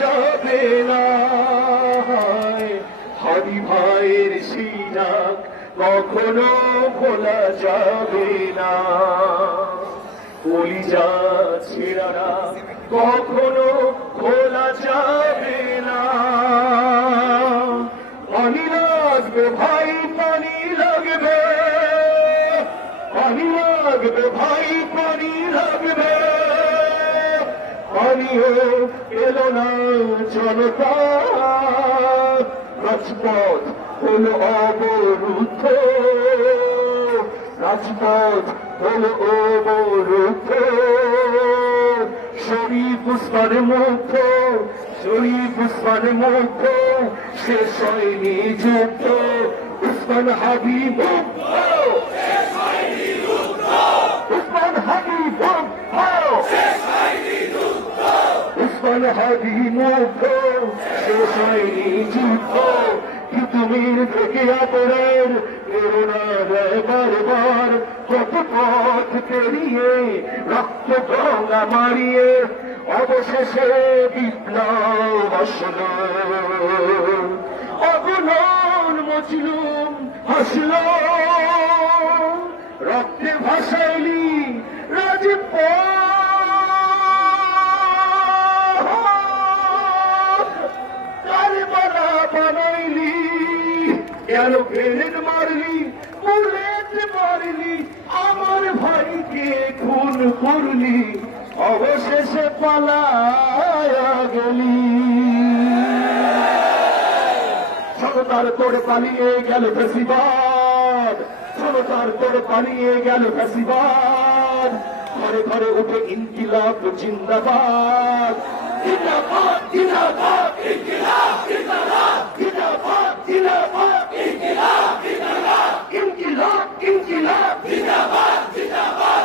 যাবে না হরি ভাইয়ের সেই কখনো ভোলা যাবে না। কলিজা ছেড়ারা কখনো খোলা যাবে না। পানি লাগবে ভাই পানি লাগবে। পানি লাগবে ভাই পানি লাগবে। পানিও এলো না জনতা। রাজপথ হলো অবরুদ্ধ। রাজপথ হলো অবরুদ্ধ। শরীফ উসমানের মুখ শরীফ উসমানের মুখ শেষ হয়নি যুদ্ধ। উসমান হাবিব উসমান হাবিব মুখ শেষ হয়নি থেকে বারবার কত পথ পেরিয়ে, রক্ত গঙ্গা মারিয়ে, অবশেষে বিপ্লব আসল। অগুনন মজলুম হাসল, রক্তে ভাসাইলি কেন গ্রেনেড মারলি? বুলেট মারলি? আমার ভাইকে খুন করলি? অবশেষে পালায়া গেলি। জনতার তোর পালিয়ে গেল ফেসিবাদ। জনতার তোর পালিয়ে গেল ফেসিবাদ। ঘরে ঘরে উঠে ইনকিলাব, জিন্দাবাদ। জিন্দাবাদ জিন্দাবাদ ইনকিলাব জিন্দাবাদ ইনকিলাব ইনকিলাব জিন্দাবাদ জিন্দাবাদ